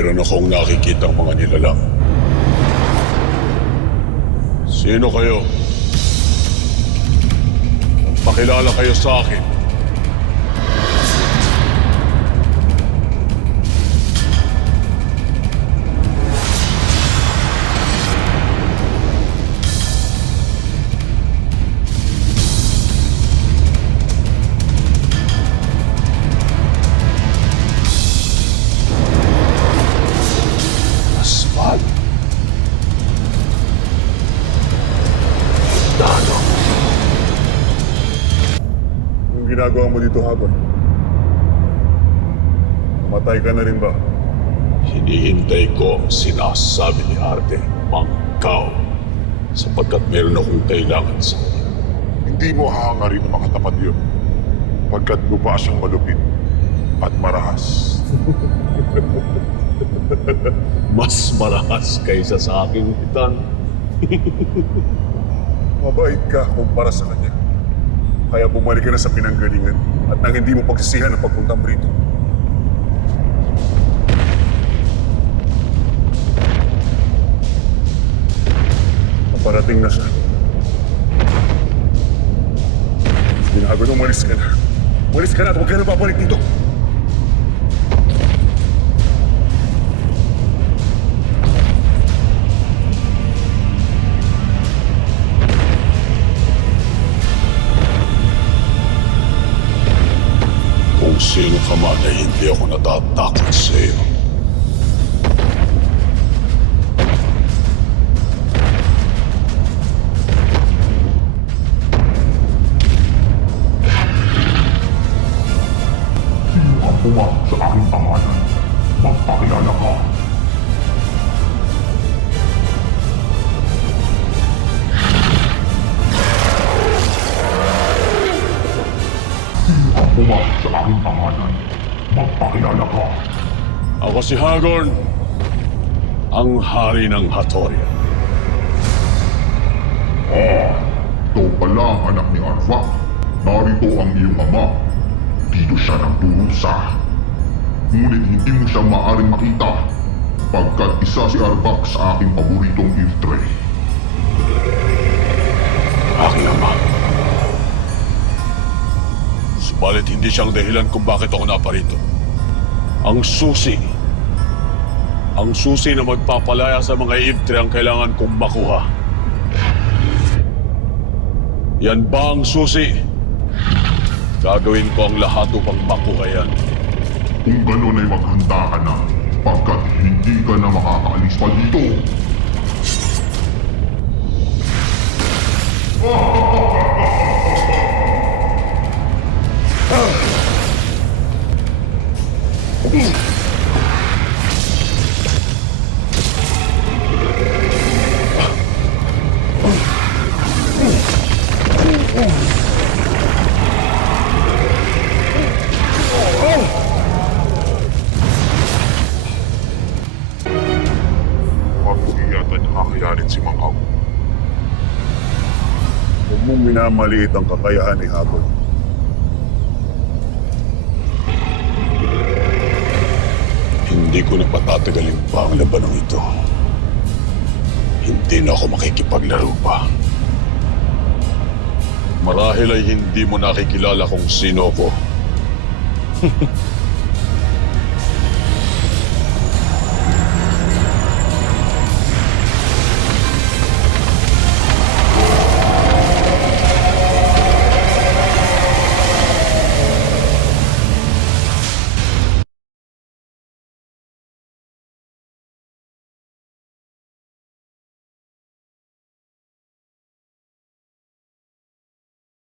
Mayroon akong nakikitang mga nilalang. Sino kayo? Pakilala kayo sa akin. Asphalt. Dano. Anong ginagawa mo dito, Hagon? Namatay ka na rin ba? Hinihintay ko ang sinasabi ni Arte, Mangkaw, sapagkat meron akong kailangan sa kanya. Hindi mo hahangarin ang makatapat yun. Pagkat lupa siyang malupit at marahas. Mas marahas kaysa sa aking hitan. Mabait ka kumpara sa kanya. Kaya bumalik ka na sa pinanggalingan at nang hindi mo pagsisihan ang pagpunta mo rito. Paparating na siya. Ginagawa umalis ka na. Umalis ka na at huwag ka na babalik dito. Kung sino ka man ay hindi ako natatakot sa iyo. Sino ang pumasok sa aking tahanan? Magpakilala ka. Sino ang pumasok sa aking tahanan? Magpakilala ka. Ako si Hagorn, ang hari ng Hatoria. Ikaw pala ang anak ni Arvak. Narito ang iyong ama. Dito siya nagdurusa. Ngunit hindi mo siya maaaring makita pagkat isa si Arvak sa aking paboritong Iltre. Aking ama. Subalit hindi siyang dahilan kung bakit ako naparito. Ang susi. Ang susi na magpapalaya sa mga Iltre ang kailangan kong makuha. Yan ba ang susi? Gagawin ko ang lahat upang makuha yan. Kung gano'n ay maghanda ka na pagkat hindi ka na makakaalis pa dito. Hindi yata niya kakayanin si Mangkaw. Huwag mong minamaliit ang kakayahan ni Hagon. Hindi ko na patatagalin pa ang labanang ito. Hindi na ako makikipaglaro pa. Marahil ay hindi mo nakikilala kung sino ko.